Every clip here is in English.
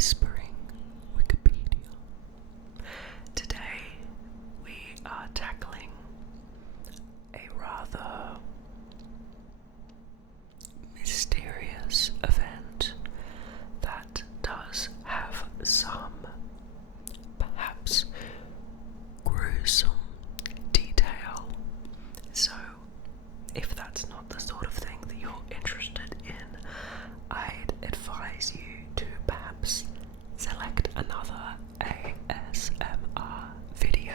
Whispering Wikipedia. Today we are tackling a rather mysterious event that does have some perhaps gruesome detail. So if that's not the sort of thing that you're interested in, I'd advise you to perhaps select another ASMR video.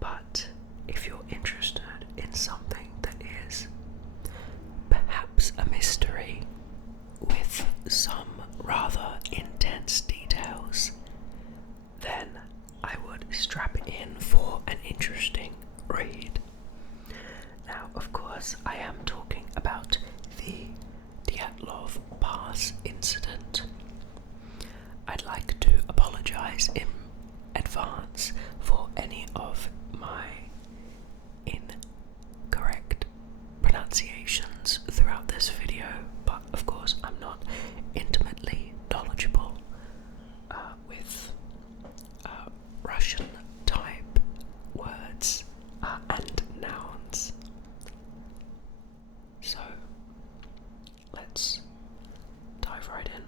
But if you're interested in something that is perhaps a mystery with some rather intense details, then I would strap in for an interesting read. Now, of course, I am talking about the Dyatlov Pass Incident. I'd like to apologise in advance for any of my incorrect pronunciations throughout this video, but of course I'm not intimately knowledgeable with Russian type words and nouns. So let's dive right in.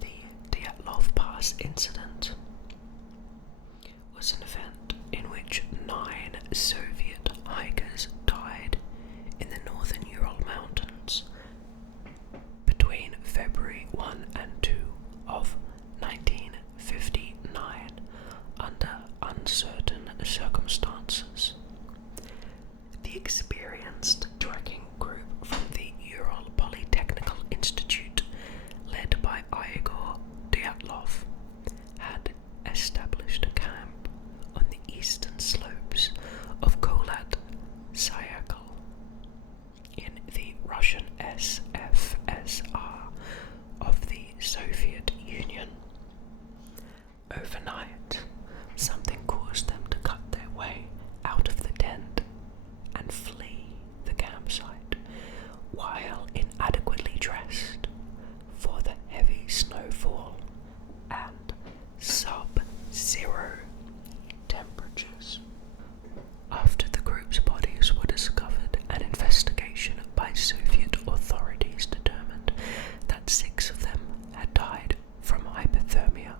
The Dyatlov Pass Incident was an event in which 9 Soviet hikers died in the northern Ural Mountains between February 1 and 2 of 1959 under uncertain circumstances. The experienced trekking group from the Ural Polytechnical Institute, led by Igor Dyatlov, had established a camp on the eastern slopes of Sayakal in the Russian SFSR of the Soviet Union. Overnight, something caused them to cut their way out of the tent and flee the campsite while inadequately dressed for the heavy snowfall and sub-zero temperatures. After the group's bodies were discovered, an investigation by Soviet authorities determined that 6 of them had died from hypothermia,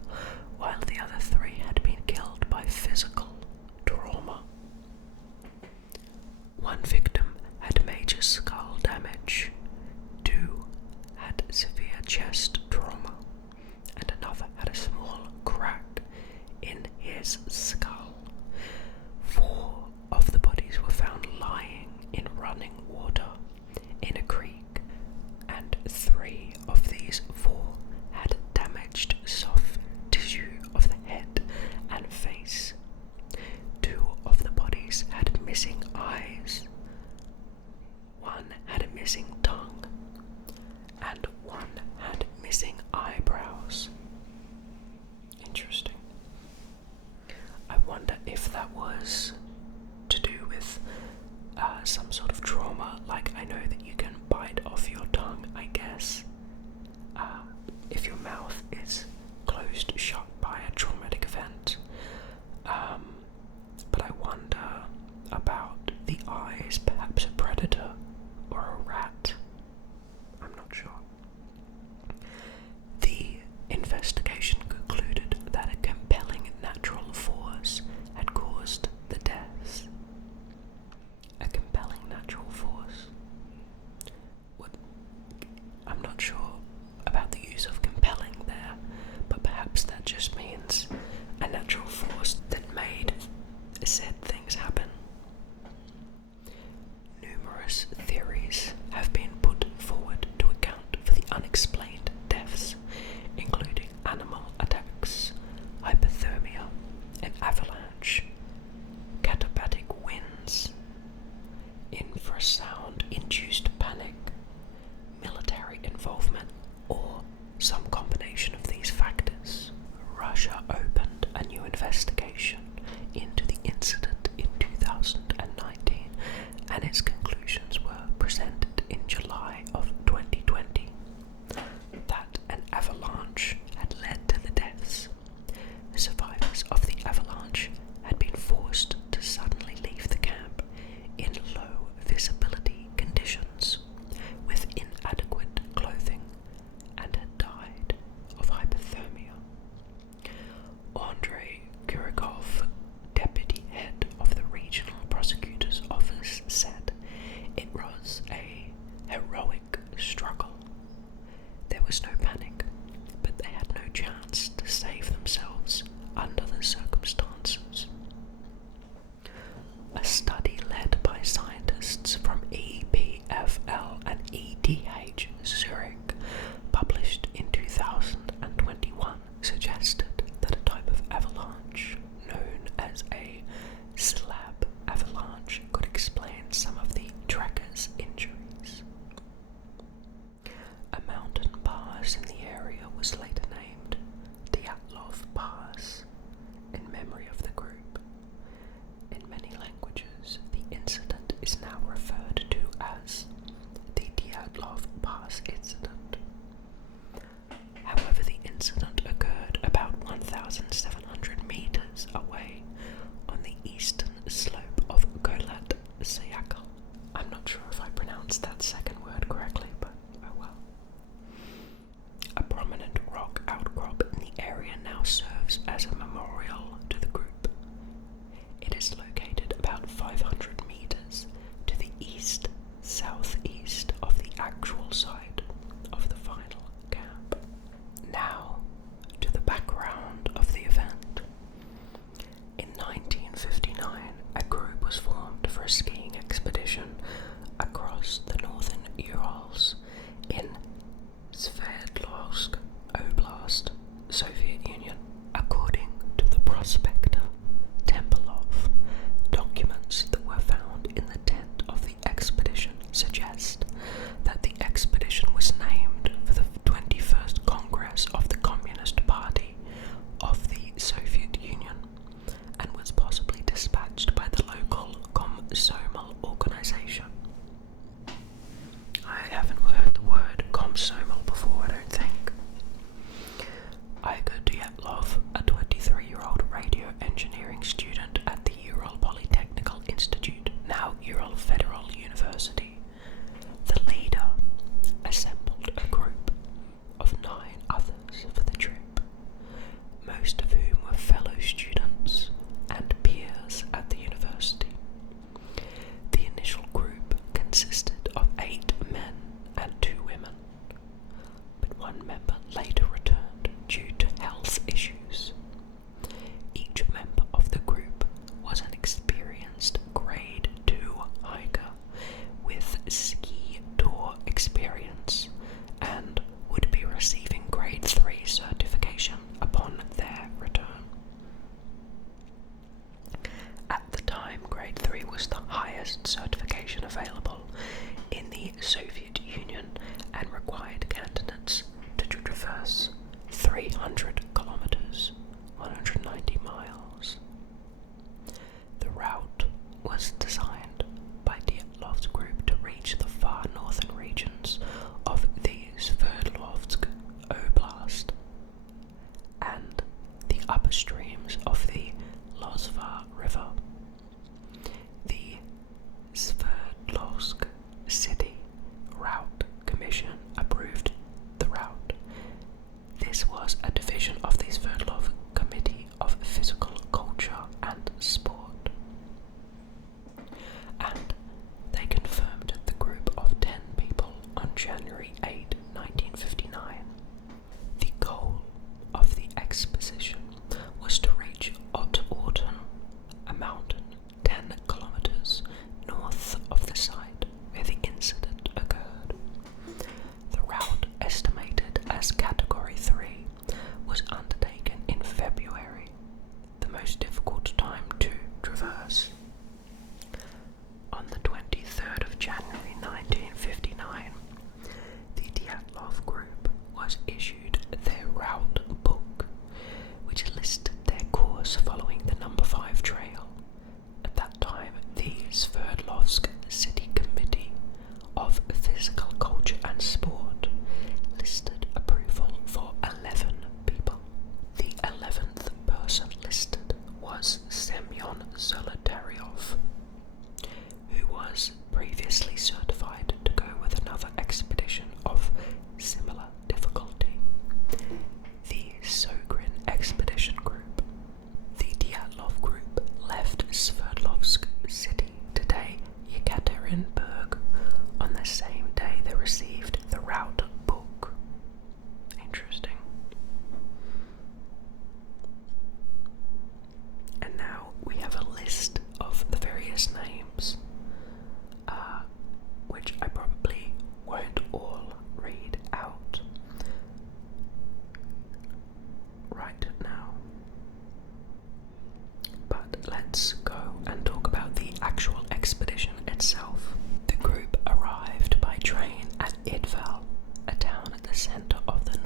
while the other 3 had been killed by physical trauma. 1 victim had major skull damage, 2 had severe chest trauma, and another had a small crack in his skull. 4 of the bodies were found lying in running water in a creek, and 3 of these 4 had damaged soft tissue of the head and face. 2 of the bodies had missing eyes, 1 had a missing tongue, and 1 had missing eyebrows. Interesting. I wonder if that was to do with some sort of trauma. Like, I know that you can bite off your tongue, I guess, if your mouth is closed shut by a traumatic event. But I wonder about the eyes, perhaps a predator or a rat. I'm not sure. The investigation concluded that a compelling natural force had caused the deaths. A compelling natural force. I'm not sure about the use of compelling there, but perhaps that just means a natural force that made said things happen. Numerous theories have been put forward to account for the unexplained deaths, including animal attacks, hypothermia, an avalanche, katabatic winds, infrasound induced panic, military involvement, or some combination of these factors. Russia opened a new investigation into the incident in 2019, and its conclusions were presented in July of 2020. pass in the area was later named Dyatlov Pass in memory of the group. In many languages, the incident is now referred to as the Dyatlov Pass Incident. However, the incident occurred about 1,700 meters away on the eastern slope of Golat Sayakal. I'm not sure if I pronounced that second word correctly, but oh well. A prominent rock outcrop in the area now serves as a memorial to the group. It is located about 500 meters to the east-southeast of the actual site of the final camp. Now, to the background of the event. In 1959, a group was formed for a skiing expedition across the northern Urals in Sverdlovsk Oblast, Soviet Union. According to the prospector Tempelov, documents that were found in the tent of the expedition suggest that the expedition was named for the 21st Congress of the Communist Party of the Soviet Union and was possibly dispatched by the local Komsomol organization. I haven't heard the word Komsomol before, I don't think. Igor Dyatlov, a 23-year-old radio engineering student at the Ural Polytechnical Institute, now Ural Federal University, the leader, assembled a group of 9 others for the trip, most of whom were fellow students and peers at the university. The initial group consisted of 8 men and 2 women, but one member later returned due to health issues. Each member of the group was an experienced Grade 2 hiker with ski tour experience and would be receiving Grade 3 certification upon their return. At the time, Grade 3 was the highest certification available in the Soviet Union and required candidates to traverse 300 kilometers, 190 miles. The route was designed by Dyatlov's group to reach the far northern regions of the Sverdlovsk Oblast and the upper streams of the Lozva River. The Sverdlovsk City Route Commission approved the route. This was a division of the Sverdlov Committee of Physical Culture and Sport. And they confirmed the group of 10 people on January 8, 1959. The goal of the exposition was to reach Orton, a mountain 10 kilometers north of the site where the incident occurred. The route, estimated as Category 3, was undertaken in February, the most difficult time to traverse. On the 23rd of January 1959, the Dyatlov group was issued their route book, which listed their course following the number 5 trail. At that time, the Sverdlovsk City Committee of Physical Culture and Sport listed approval for 11 people. The 11th person listed was Semyon Zolotaryov, who was previously certified to go with another expedition of similar difficulty, the Sogrin Expedition Group. The Dyatlov group left Sverdlovsk City, today Yekaterinburg, on the same day they received the route book. Interesting. And now we have a list of the various names, which I probably won't all read out right now. But let's go and talk about the actual expedition itself. The group arrived by train at Idval, a town at the center of the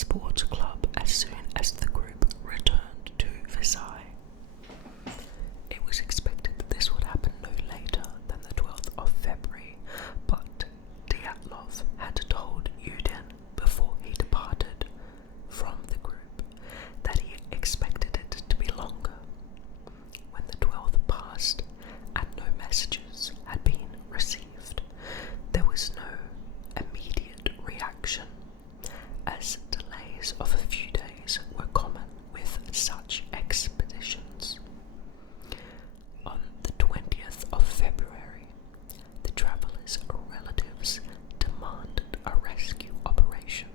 sports club as soon as the group returned to Versailles. It was expected that this would happen no later than the 12th of February, but Dyatlov had told Udin before he departed from the group that he expected it to be longer. When the 12th passed and no messages had been received, there was no immediate reaction, as delays of a few days were common with such expeditions. On the 20th of February, the travellers' relatives demanded a rescue operation,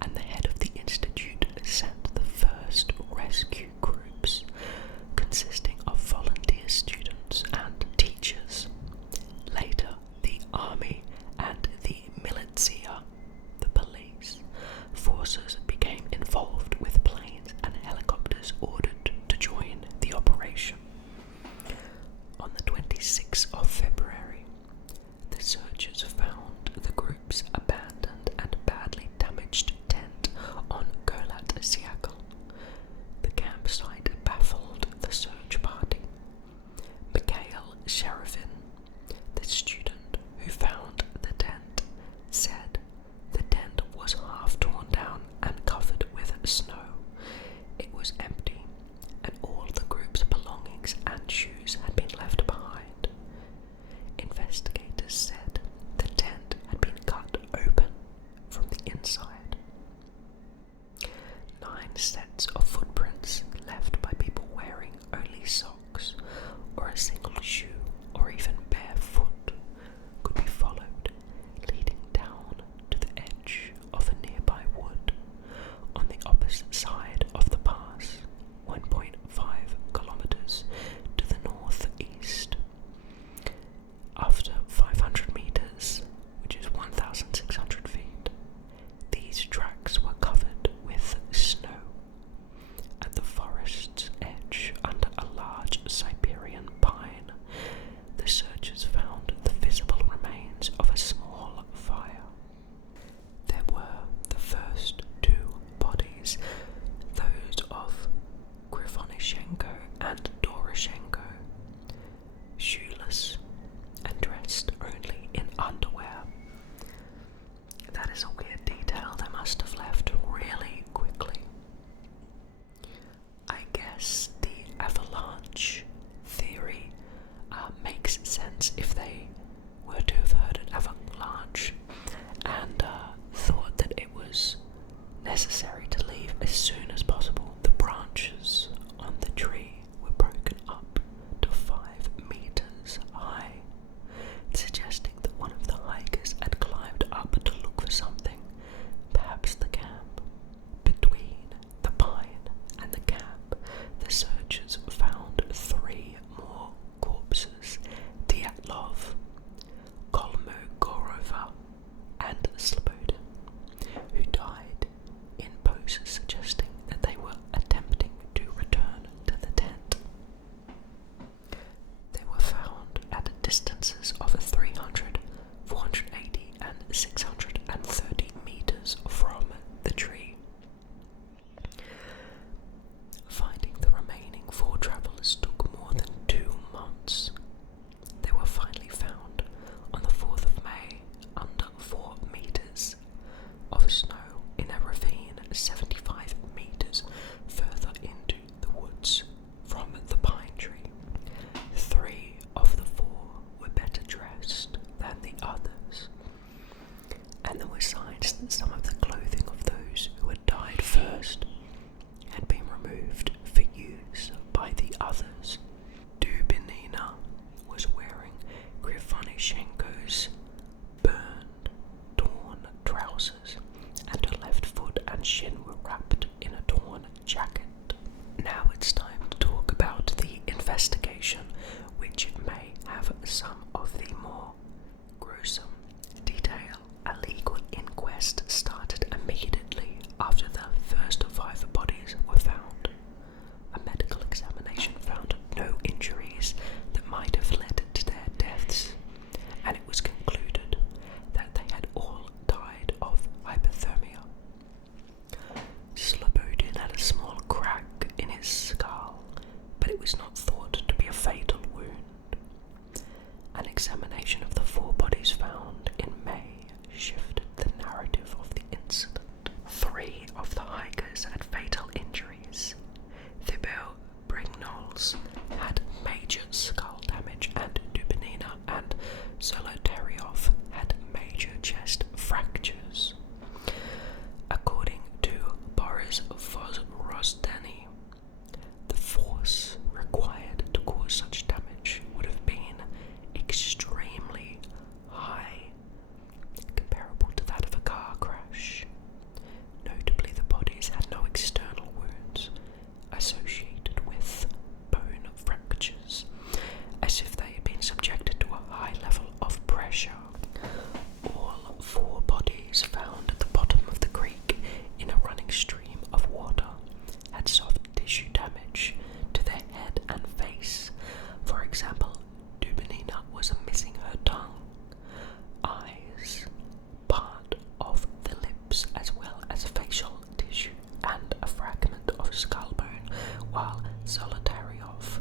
and the head of the institute sent the first rescue groups, consisting of volunteer students and teachers. Later, the army and the militia, the police, forces became involved with planes and helicopters ordered to join the operation. On the 26th of February, the searchers found the group's abandoned and badly damaged tent on Golat Siakal. The campsite baffled the search party. Mikhail Sherevin, the student who found the tent, said the tent was half torn down and covered with snow. It was empty, and all the group's belongings and shoes had been left behind. Investigators said the tent had been cut open from the inside. 9 sets of footprints left by people wearing only socks or a single shoe or even barefoot could be followed, leading down to the edge of a nearby wood on the opposite side of the pass, 1.5 kilometers to the northeast. After 500 meters, which is 1,600 feet, these tracks were covered with snow. At the forest's edge, under a large Siberian pine, the searchers found the visible remains of a small fire. There were the first 2 bodies, those of Grifonishenko and Doroshenko, shoeless and dressed only in underwear. That is a weird detail they must have left really quickly. I guess the avalanche theory makes sense if they were to have heard an avalanche and thought that it was necessary to leave as soon as possible. The branches on the tree were broken up to 5 meters high, suggesting that one of the hikers had climbed up to look for something, perhaps the camp. Between the pine and the camp, the searchers found 3 more corpses: Dyatlov, Kolmogorova, and Slobodin, who died in poses suggesting that they were attempting to return to the tent. They were found at distances of 300, 480 and 630 meters from the tree. Finding the remaining 4 travellers took more than 2 months. They were finally found on the 4th of May under 4 meters of snow in a ravine 75 meters further into the woods from the pine tree. 3 of the 4 were better dressed than the others, and there were signs that some of the clothing of those who had died first had been removed for use by the others. Dubinina was wearing Grifonishenko's burned, torn trousers, and her left foot and shin were Incident. 3 of the hikers had fatal injuries. Thibaut Brignoles had major skull damage, and Dubinina and Zolotaryov had major chest fractures. According to Boris Vozdeny, the force required to cause such damage would have been extremely high, comparable to that of a car crash. Notably, the bodies had no external wounds associated with bone fractures, as if they had been subjected to a high level of pressure. All 4 bodies found at the bottom of the creek in a running stream of water had soft tissue damage to their head and face. For example, Dubinina was missing her tongue, eyes, part of the lips, as well as facial tissue and a fragment of skull bone, while Zolotaryov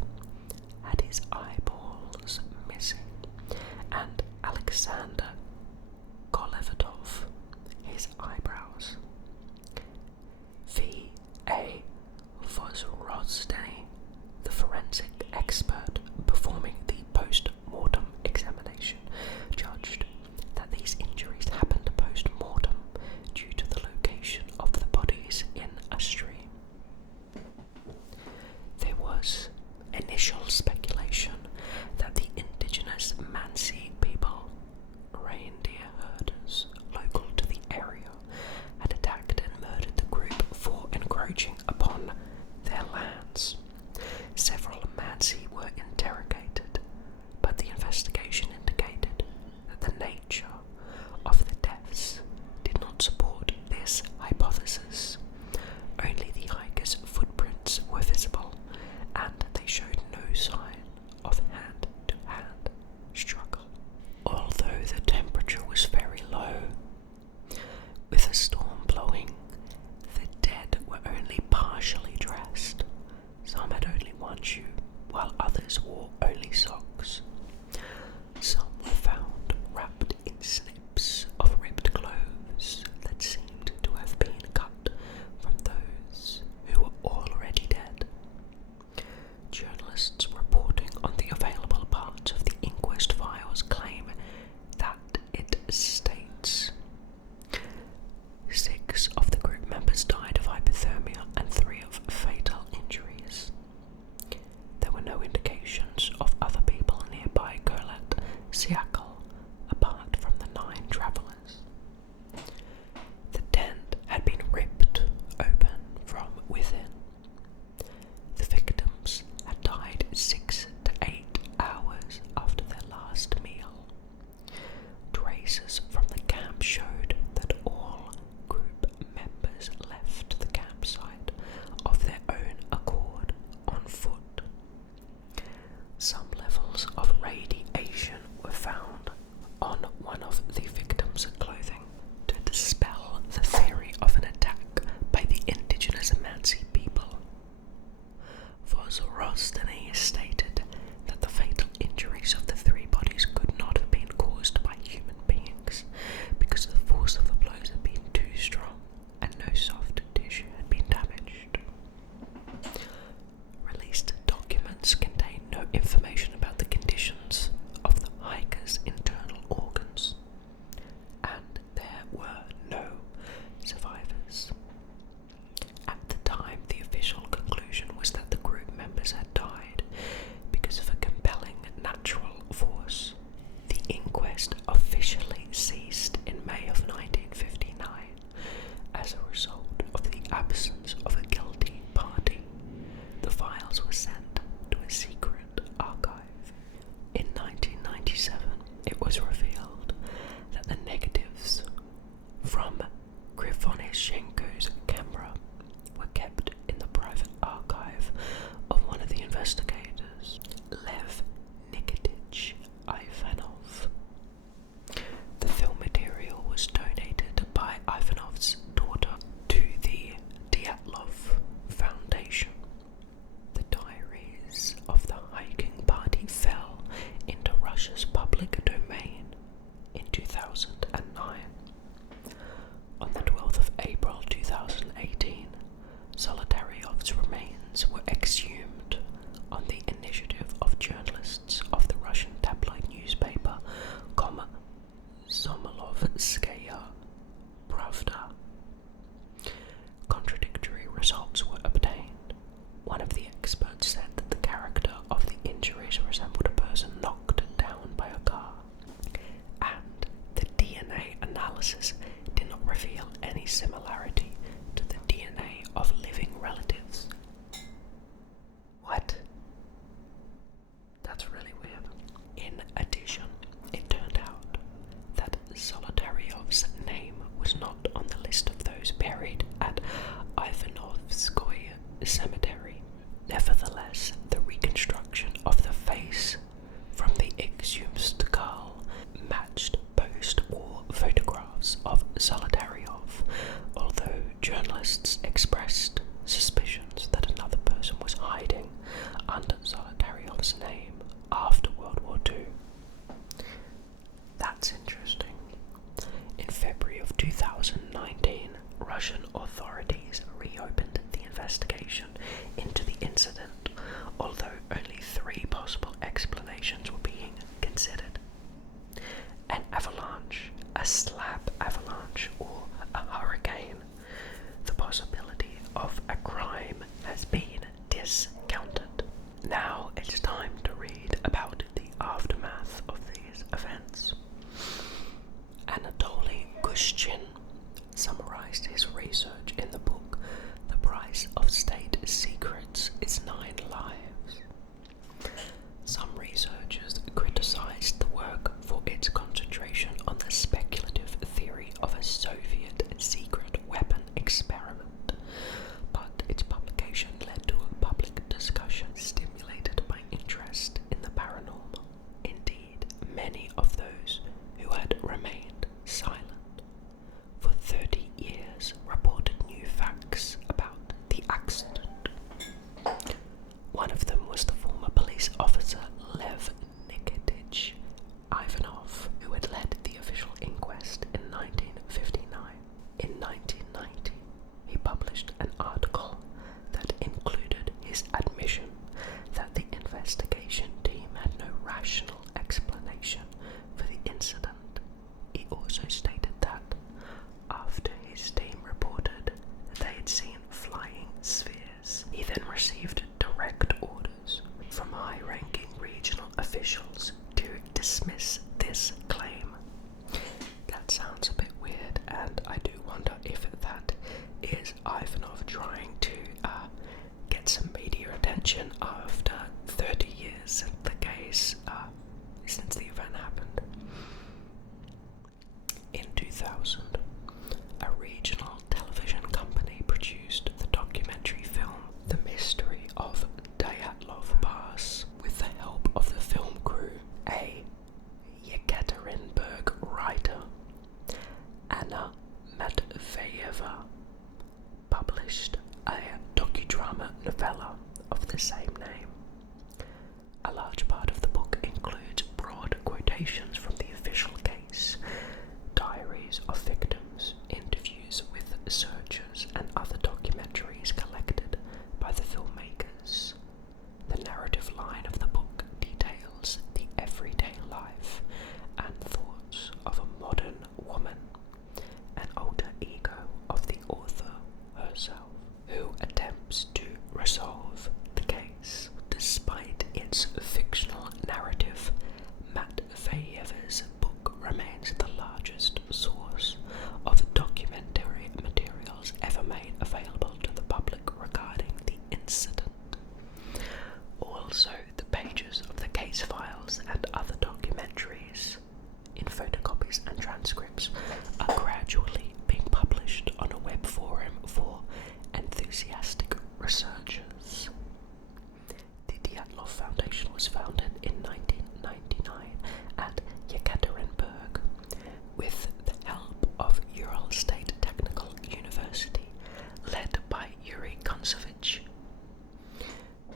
had his eyeballs missing, and Alexander Kolevatov his eyebrows. V.A. Vozdeny, the forensic expert performing the post-mortem examination, judged that these injuries happened post-mortem due to the location of the bodies in a stream. There was initial speculation that the indigenous Mansi people, reindeer herders local to the area, had attacked and murdered the group for encroaching upon their lands. Several Mansi were interrogated, but the investigation indicated that the nature of the deaths did not support this hypothesis. Only the hikers' footprints were visible, and they showed no sign of hand-to-hand struggle. Although the temperature was very low, with a storm blowing, the dead were only partially dressed. Some had only one shoe, while others wore only socks. Some were found wrapped in snips of ripped clothes that seemed to have been cut from those who were already dead. Journalists reporting on the available parts of the inquest files claim that it states 6 of the group members died of hypothermia and 3 of fatal injuries. There were no indications of other people nearby Kholat Syakhl apart from the 9 travellers. The tent had been ripped open from within. The victims had died 6 to 8 hours after their last meal. Traces from the camp showed that all group members left the campsite of their own accord on foot. Some levels of radiation were found on one of the victims' clothing to dispel the theory of an attack by the indigenous Mansi people. Vozdeny stated that the fatal injuries of the 3 bodies could not have been caused by human beings because the force of the blows had been too strong and no soft tissue had been damaged. Released documents contain no information about the conditions of the hikers' internal organs, and there were no survivors. At the time, the official conclusion was that the group members had died because of a compelling natural force. The inquest officially ceased in May of 1959 as a result of the absence of a guilty party. The files were sent to a secret archive. journalists expressed suspicions that another person was hiding under Zolotarev's name after World War II. That's interesting. In February of 2019, Russian authorities reopened the investigation into the incident, although only 3 possible explanations were being considered. An avalanche, a slab avalanche, or a hurricane. The possibility of a crime has been discounted. Now it's time to read about the aftermath of these events. Anatoly Gushchin summarized his research in the book The Price of State Secrets is 9 Lives. Some researchers criticized the work for its concentration on the speculative theory of a Soviet secret weapon experiment, but its publication led to a public discussion stimulated by interest in the paranormal. Indeed, many of those who had remained silent for 30 years reported new facts about the accident. One of them was the former police officer Lev Nikitich Ivanov, who had led the official inquest in 1959. In 1990, he published an article that included his admission that the investigation team had no rational explanation for the incident. He also stated that, after his team reported that they had seen flying spheres, he then received direct orders from high-ranking regional officials to dismiss this claim. That sounds a bit weird, and I do wonder if that is Ivanov trying to get some media attention after 30 years since the case, since the event happened. In 2000, a regional television company produced the documentary film The Mystery of Dyatlov Pass with the help of the film crew. A Yekaterinburg writer, Anna Matveyeva, published a docudrama novella of the same name. A large part of the book includes broad quotations from the official case, diaries of victims, interviews with searchers, and other documentaries collected by the filmmakers. The narrative line of the book details the everyday life and thoughts of a modern woman, an alter ego of the author herself, who attempts to resolve the case. Despite its fictional narrative, Matveyeva's book remains the largest source of documentary materials ever made available to the public regarding the incident. Also, the pages of the case files and other documentaries, in photocopies and transcripts, are gradually being published on a web forum for enthusiastic researchers. The Dyatlov Foundation was founded in 1999 at Yekaterinburg with the help of Ural State Technical University, led by Yuri Kontsevich.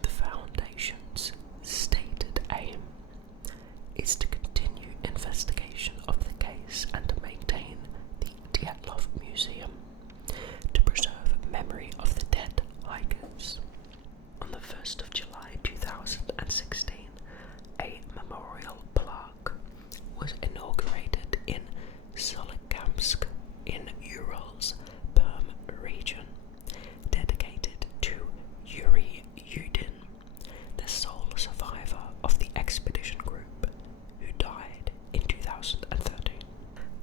The foundation's stated aim is to continue investigation of the case and to maintain the Dyatlov Museum to preserve memory of the dead hikers. On the 1st of July 2016, a memorial plaque was inaugurated in Solikamsk in Ural's Perm region, dedicated to Yuri Yudin, the sole survivor of the expedition group who died in 2013.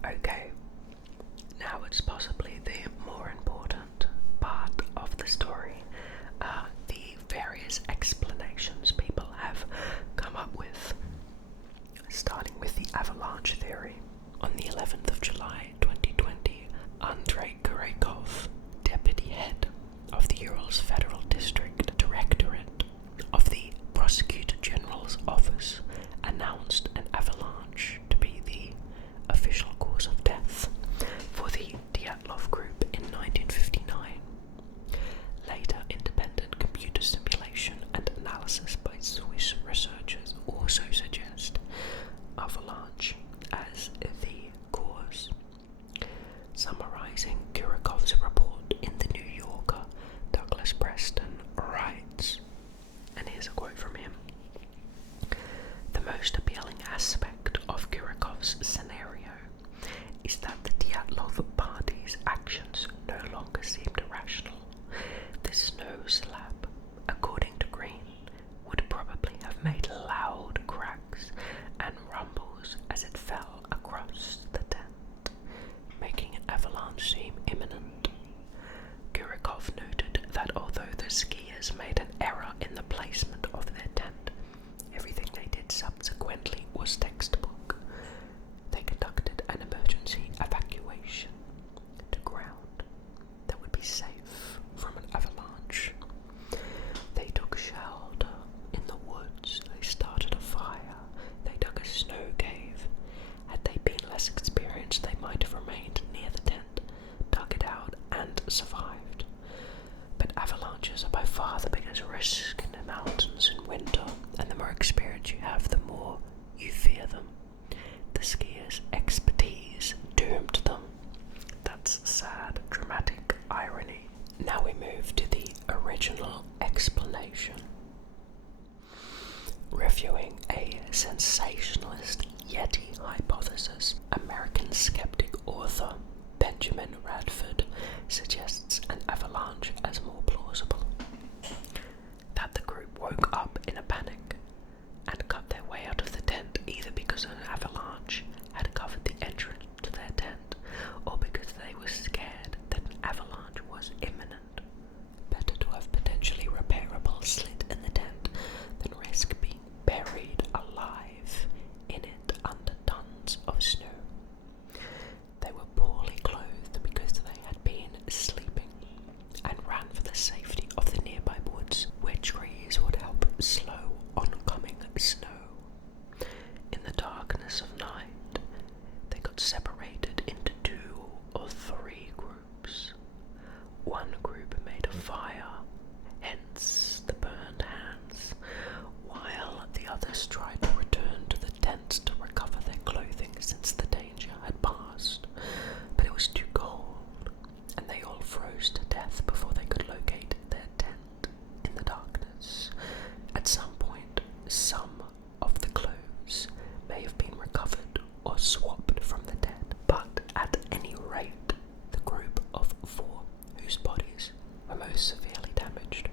Okay, now it's possibly the more important part of the story, the various explanations people have come up with, starting with the avalanche theory. On the 11th of July 2020, Andrei Kurekov, deputy head of the Urals Federal District Directorate of the Prosecutor General's Office, announced an avalanche to be the official cause of death for the Dyatlov group in 1959. skiers made an error in the placement of their tent. Everything they did subsequently was textbook. They conducted an emergency evacuation to ground that would be safe from an avalanche. They took shelter in the woods. They started a fire. They dug a snow cave. Had they been less experienced, they might have remained near the tent, dug it out, and survived. But avalanches are by far the biggest risk in the mountains in winter, and the more experience you have, the more you fear them. The skiers' expertise doomed them. That's sad, dramatic irony. Now we move to the original explanation. Reviewing a sensationalist Yeti hypothesis, American skeptic author Benjamin Radford suggests an avalanche as more plausible. That the group woke up in a panic and cut their way out of the tent, either because an avalanche had covered the entrance to their tent, or because they were scared that an avalanche was imminent. Better to have potentially repairable slit in the tent than risk being buried alive in it under tons of snow. They were poorly clothed because they had been sleeping and ran for the safety of the nearby woods, where trees would help slow oncoming snow. In the darkness of night, they got separated into 2 or 3 groups. One group made a fire, hence the burned hands, while the others tried to return to the tents to recover their clothing since the danger had passed. But it was too cold, and they all froze to death before they could locate their tent in the darkness. At some point, some of the clothes may have been recovered or swapped from the dead, but at any rate, the group of 4 whose bodies were most severely damaged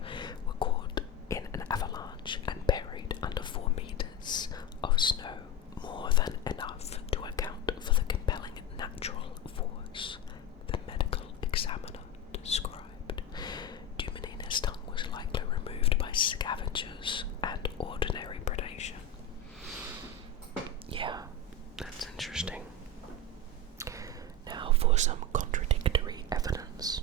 were caught in an avalanche and buried under 4 meters of snow, more than enough to account for the compelling natural force the medical examiner described. Dumanina's tongue was likely removed by scavengers and ordinary predation. Yeah, that's interesting. Now for some contradictory evidence.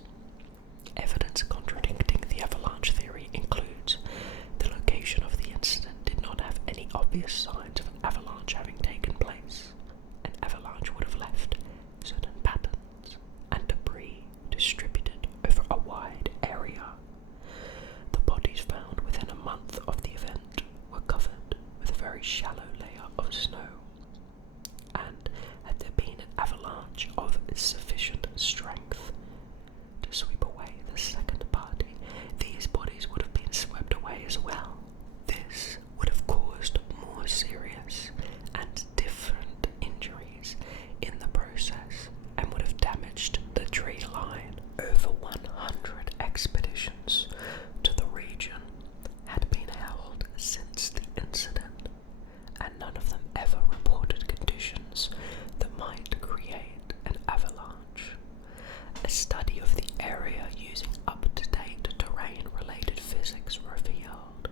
Evidence contradicting the avalanche theory includes the location of the incident did not have any obvious signs of an avalanche having taken place. An avalanche would have left certain patterns and debris distributed over a wide area. The bodies found within a month of the event were covered with a very shallow layer of snow, and had there been an avalanche of sufficient strength to sweep away the second party, these bodies would have been swept away as well. This would have caused more serious and different injuries in the process, and would have damaged the tree line. Over 100 expeditions to the region had been held since the incident, and none of them ever reported conditions that might create an avalanche. A study of the area using up-to-date terrain-related physics revealed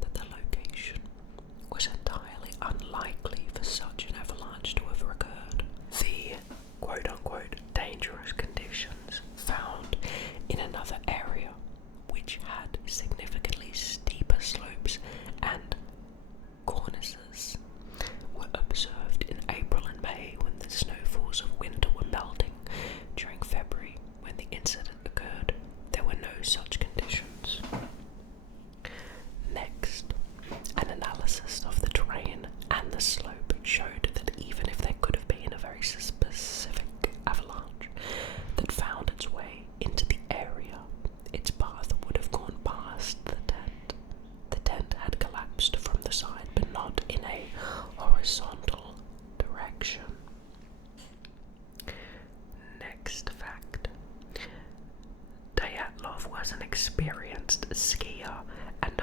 that the location was entirely unlikely for such an avalanche to have occurred. The quote-unquote dangerous conditions found in another area, which had significantly steeper slopes and cornices, were observed in April and May when the snowfalls of winter were melting. During February, when the incident occurred, there were no such conditions. Next, an analysis of the terrain and the slope showed that even if there could have been a very specific avalanche that found its way into the area, its path would have gone past the tent. The tent had collapsed from the side, but not in a horizontal direction. Next fact. Dyatlov was an experienced skier, and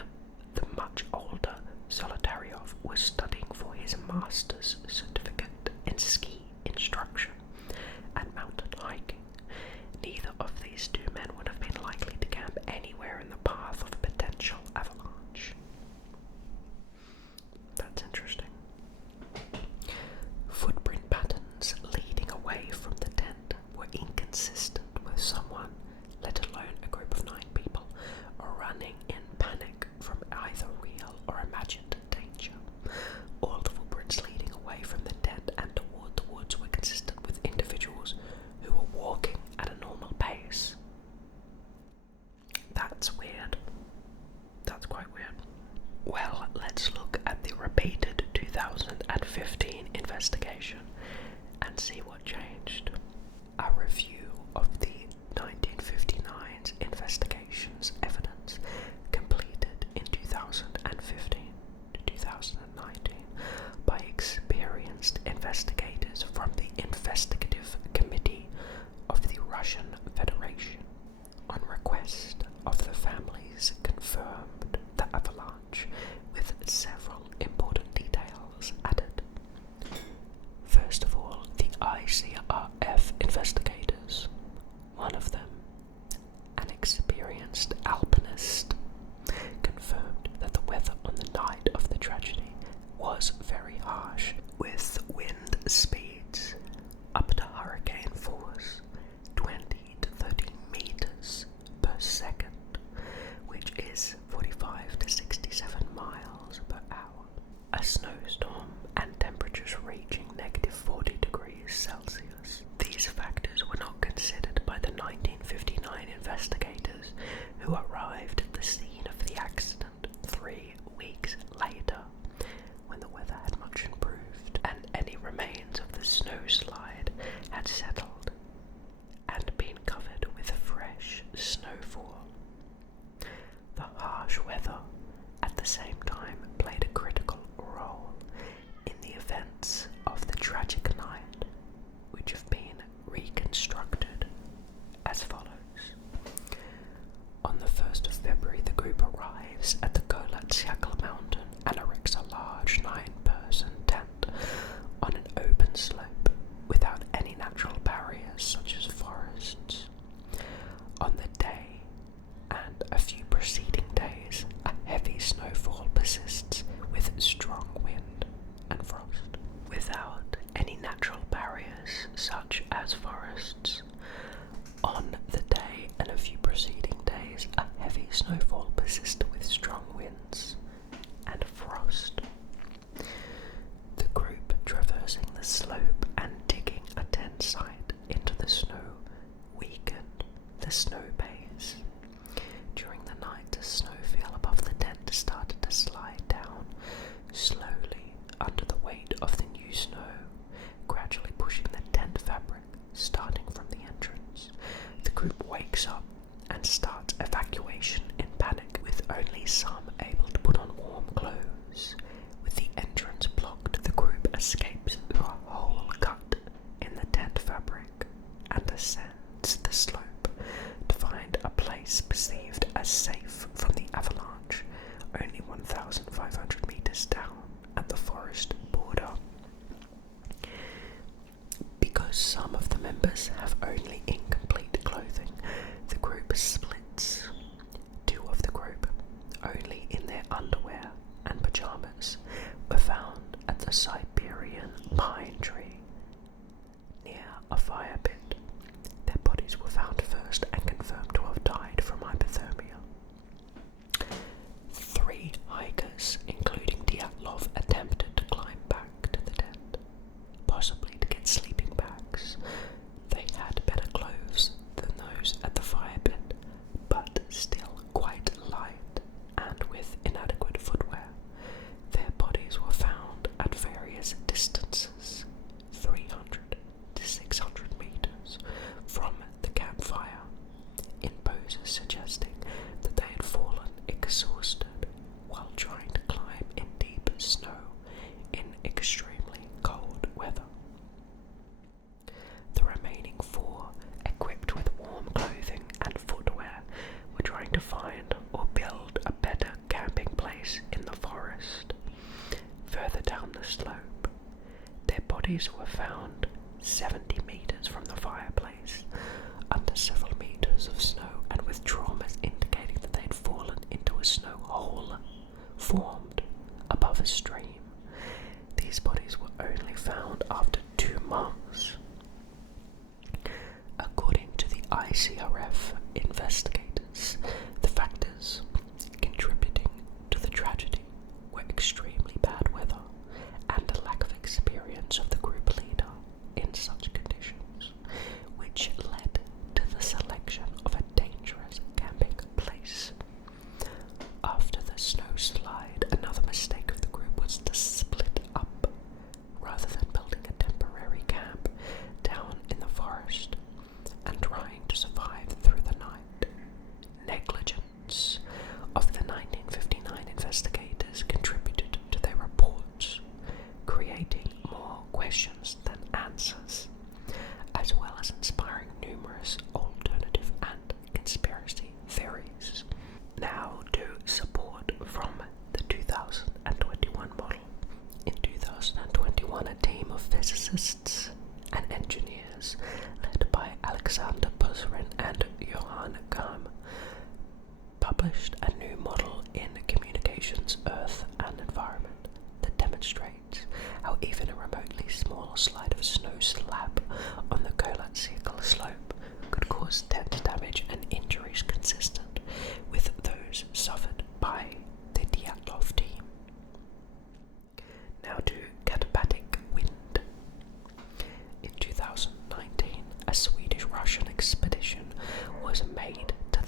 the much older Zolotaryov was studying for his master's certificate in ski instruction and mountain hiking. Neither of these 2 men would have been likely to camp anywhere in the path of potential investigation and see what changed. A review of the 1959's investigation's evidence, completed in 2015 to 2019 by experienced investigators from the Investigative Committee of the Russian Federation, on request of the families, confirmed the avalanche with several important details added. First of all, the ICRF investigators, one of them, an experienced alpinist, confirmed that the weather on the night of the tragedy was very harsh, with wind speeds up to hurricane force, 20 to 30 meters per second, which is 45 to 67 miles per hour. A snowstorm and temperatures reaching -40 degrees Celsius. These factors were not considered by the 1959 investigators, who arrived at the scene of the accident 3 weeks later, when the weather had much improved and any remains of the snowslide had settled and been covered with fresh snowfall. The harsh weather at the same time played a critical role in the events of the tragic night, which have been reconstructed as follows. On the 1st of February, the group arrives at the Ural Mountain and erects a large 9-person tent on an open slope without any natural barriers such as forests. On the day and a few preceding days, a heavy snowfall persists with strong wind and frost. Without any natural barriers such as forests, on the day and a few preceding days, a heavy snowfall persists with strong winds and frost. The group traversing the slope and digging a tent site into the snow weakened the snow base. During the night, the snowfield above the tent started to slide down slowly under the weight of the new snow, gradually pushing the tent fabric, starting from the entrance. The group wakes up and starts evacuation in panic, with only some able to put on warm clothes. With the entrance blocked, the group escapes through a hole cut in the tent fabric and ascends the slope to find a place perceived as safe from the avalanche, only 1,500 meters down at the forest border. Because some of the members have only incomplete clothing, the group splits. 2 of the group, only in their underwear and pajamas, were found at the Siberian pine tree near a fire pit. Their bodies were found first and confirmed to have died from hypothermia. 3 hikers, including Dyatlov, attempted to climb back to the tent, possibly to get sleeping bags. They had better clothes than those at the fire pit, but still quite light and with inadequate footwear. Their bodies were found at various distances, 300 to 600 meters from the campfire, in poses suggesting that they had fallen exhausted while trying to climb in deep snow in extremely cold weather. The remaining 4, equipped with warm clothing and footwear, were trying to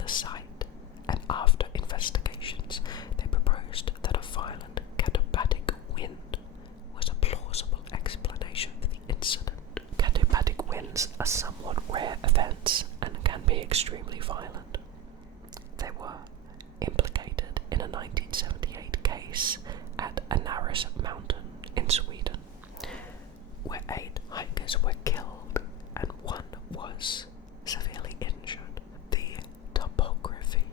the site, and after investigations, they proposed that a violent katabatic wind was a plausible explanation for the incident. Katabatic winds are somewhat rare events and can be extremely violent. They were implicated in a 1978 case at Ural Mountains in Sweden, where 8 hikers were killed and 1 was severely injured. The topography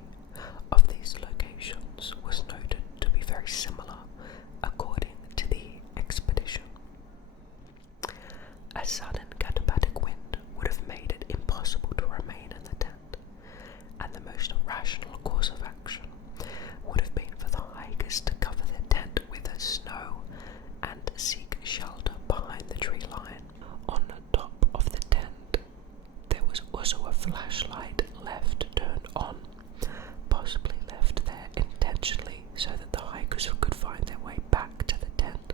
of these locations was noted to be very similar, according to the expedition. A sudden katabatic wind would have made it impossible to remain in the tent, and the most rational course of action would have been for the hikers to cover their tent with snow and seek shelter behind the tree line. On the top of the tent, there was also a flashlight left turned on, possibly left there intentionally so that the hikers could find their way back to the tent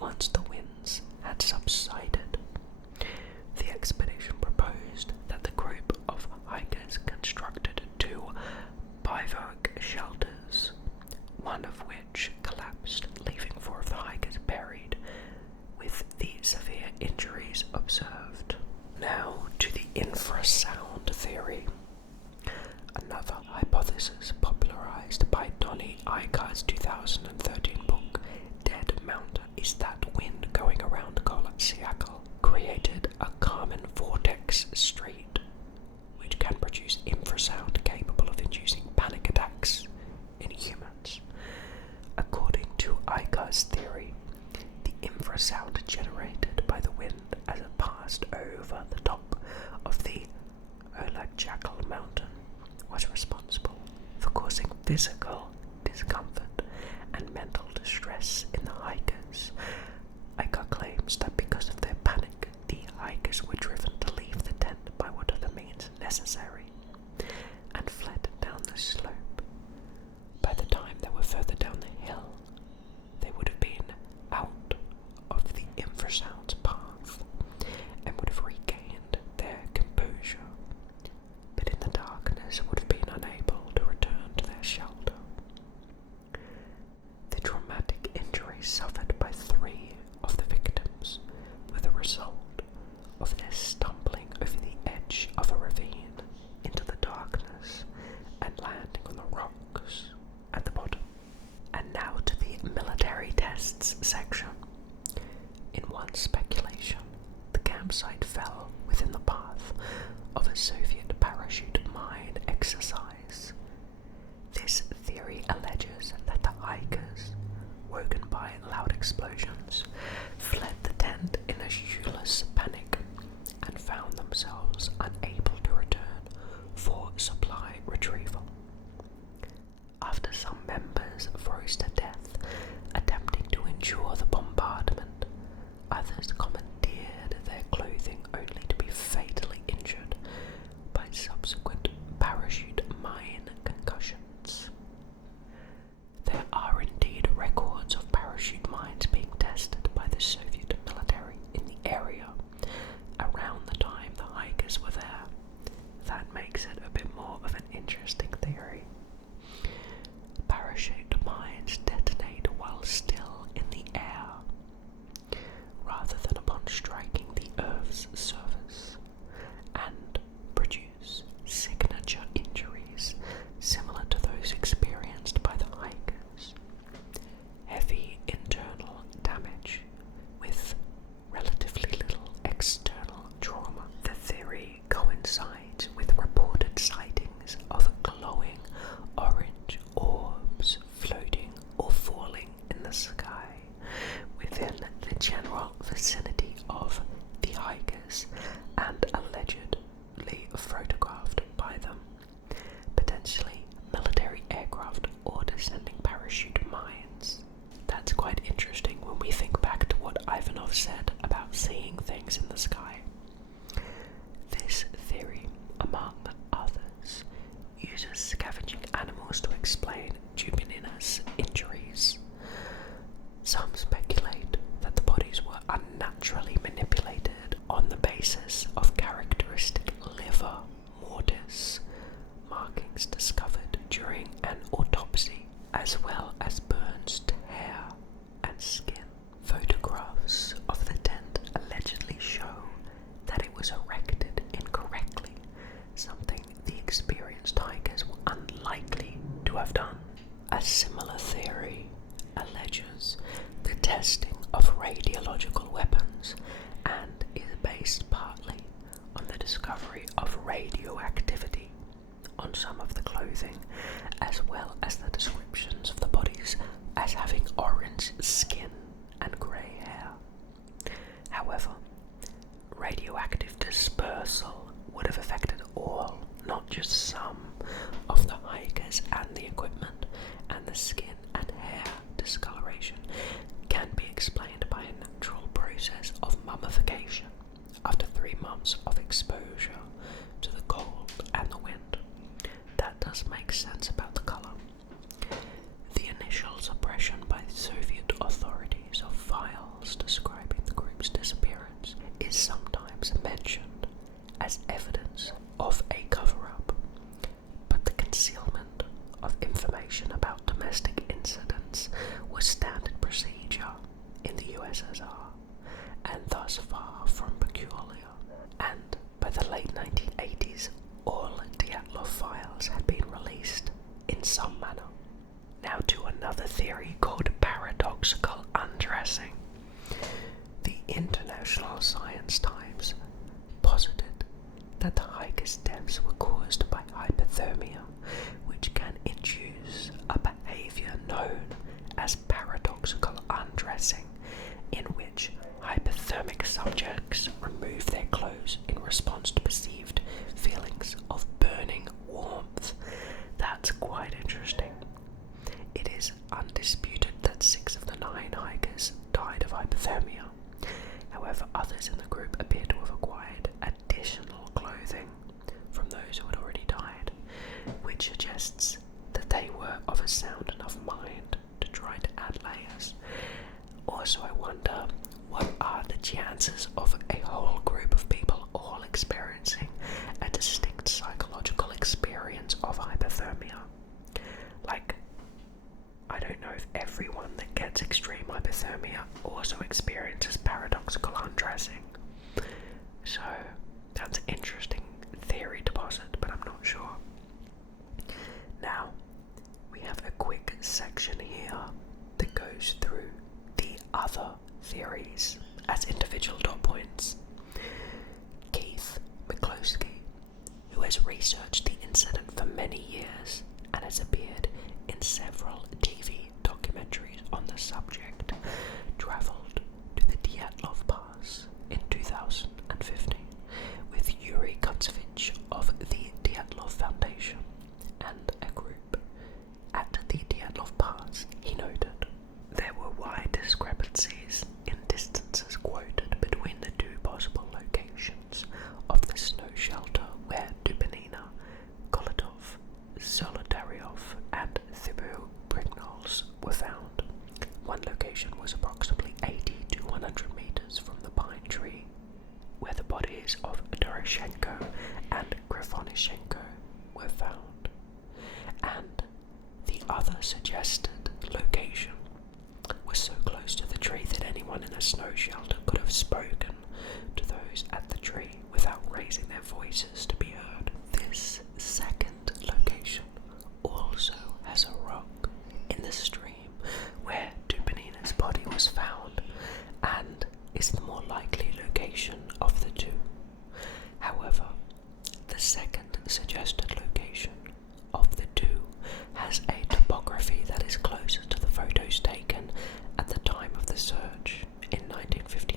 once the winds had subsided. The expedition proposed that the group of hikers constructed 2 bivouac shelters, one of which collapsed, leaving 4 of the hikers buried, with the severe injuries observed. Now to the infrasound theory. Another hypothesis popularized by Donnie Icar's 2013 book, Dead Mountain, is that wind going around Seattle created a Kármán vortex street, which can produce infrasound capable of inducing panic attacks in humans. According to Icar's theory, the infrasound generated by the wind as it passed over the top of the Ural Mountain was responsible for causing physical discomfort and mental distress in the hikers. Icar claims that because of their panic, the hikers were driven to leave the tent by whatever means necessary and fled down the slope. By the time they were further down the hill, they would have been out of the infrasound's path and would have regained their composure, but in the darkness would have been unable to return to their shelter. The traumatic injuries suffered by 3 of the victims were the result of their stumbling over the edge of a ravine into the darkness and landing on the rocks at the bottom. And now to the military tests section. In one speculation, the campsite fell within the path of a Soviet parachute mine exercise. This theory alleges that the hikers, woken by loud explosions, fled the tent in a shoeless panic and found themselves unable to return for supply retrieval. After some members froze to death attempting to endure the bombardment, others commandeered their clothing only to be fatally injured by subsequent parachute mine concussions. There are indeed records of parachute mines being tested by the Soviet military in the area around the time the hikers were there. That makes it a bit more of an interesting theory. Parachute mines detonate while still in the air, rather than upon striking the Earth's surface, and produce signature injuries similar to those experienced by the hikers. Heavy internal damage with relatively little external trauma. The theory coincides with reported sightings of glowing orange orbs floating or falling in the sky within the general vicinity of the hikers and allegedly photographed by them, potentially military aircraft or descending parachute mines. That's quite interesting when we think back to what Ivanov said about seeing things in the sky. This theory, among others, uses scavenging animals to explain Dubinina's injuries. Some speculate that the bodies were unnaturally manipulated on the basis of characteristic liver mortis markings remains discovered during an autopsy, as well as burns to hair and skin. Photographs of the tent allegedly show that it was erected incorrectly, something the experienced hikers were unlikely to have done. A similar theory alleges the testing of radiological weapons and is based partly on the discovery of radioactivity on some of the clothing, as well as the descriptions of the bodies as having orange skin and grey hair. However, radioactive dispersal would have affected all, not just some, of the hikers, and the equipment, and the skin and hair discoloration can be explained by a natural process of mummification after 3 months of exposure to the cold and the wind. That does make sense about the colour. The initial suppression by the Soviet authorities of files describing the group's disappearance is sometimes mentioned as evidence of a cover-up, but the concealment of information about domestic incidents was standard procedure in the USSR, and thus far from peculiar, and by the late 1980s all Dyatlov files had been released in some manner. Now to another theory called paradoxical undressing. The International Science Times posited that the hikers' deaths were caused by hypothermia, which can induce a behaviour known as paradoxical undressing, in which hypothermic subjects remove their clothes in response to perceived feelings of burning warmth. That's quite interesting. It is undisputed that 6 of the 9 hikers died of hypothermia. However, others in the group appear to have acquired additional clothing from those who had already died, which suggests that they were of a sound enough mind to try to add layers. Also, I wonder, what are the chances of a whole group of people all experiencing a distinct psychological experience of hypothermia? Like, I don't know if everyone that gets extreme hypothermia also experiences paradoxical undressing. So, that's an interesting theory to posit, but I'm not sure. Now, we have a quick section here that goes through the other theories as individual dot points. Keith McCloskey, who has researched the incident for many years and has appeared in several TV documentaries on the subject, travelled to the Dyatlov Pass in 2015 with Yuri Kuntsevich of the Dyatlov Foundation and a group. At the Dyatlov Pass, he noted, there were wide discrepancies in distances quoted between the 2 possible locations of the snow shelter where Dubinina, Kolotov, Zolotaryov and Thibaut Brignoles were found. One location was approximately 80 to 100 meters from the pine tree, where the bodies of Doroshenko and Grifonishenko were found, and the other suggested location was so close to the tree that anyone in a snow shelter could have spoken to those at the tree without raising their voices to be heard. This second location also has a rock in the stream where Dubinina's body was found, and is the more likely location of the 2. However, the second suggested location of the 2 has a topography that is closer to the photos taken at the time of the search in 1959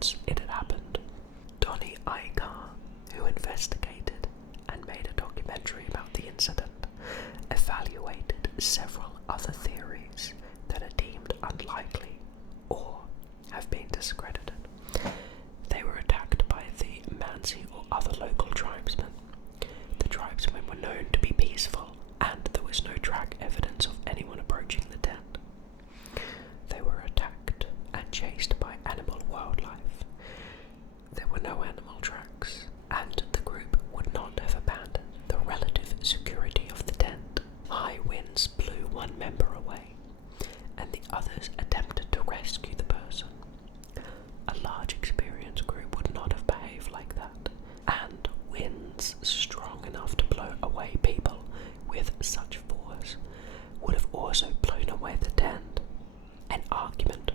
since it had happened. Donnie Icar, who investigated and made a documentary about the incident, evaluated several other theories that are deemed unlikely or have been discredited. They were attacked by the Mansi or other local tribesmen. The tribesmen were known to be peaceful, and there was no track evidence of anyone approaching the tent. They were attacked and chased by animal wildlife. There were no animal tracks, and the group would not have abandoned the relative security of the tent. High winds blew one member away, and the others attempted to rescue the person. A large experienced group would not have behaved like that, and winds strong enough to blow away people with such force would have also blown away the tent. An argument,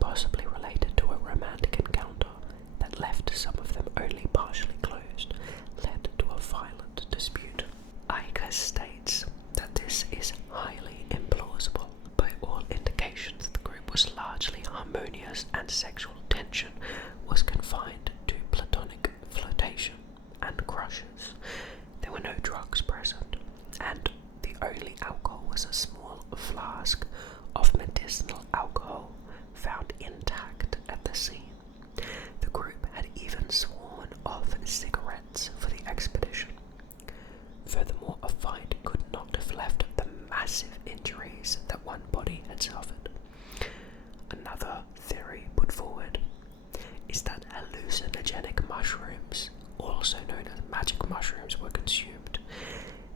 possibly related to a romantic encounter that left some of them only partially closed, led to a violent dispute. Iker states that this is highly implausible. By all indications, the group was largely harmonious and sexual tension was confined to platonic flirtation and crushes. There were no drugs present, and the only alcohol was a small flask of medicinal alcohol found intact at the scene. The group had even sworn off cigarettes for the expedition. Furthermore, a fight could not have left the massive injuries that one body had suffered. Another theory put forward is that hallucinogenic mushrooms, also known as magic mushrooms, were consumed.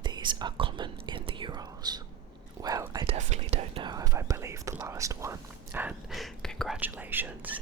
These are common in the Urals. Well, I definitely don't know if I believe the last one, and congratulations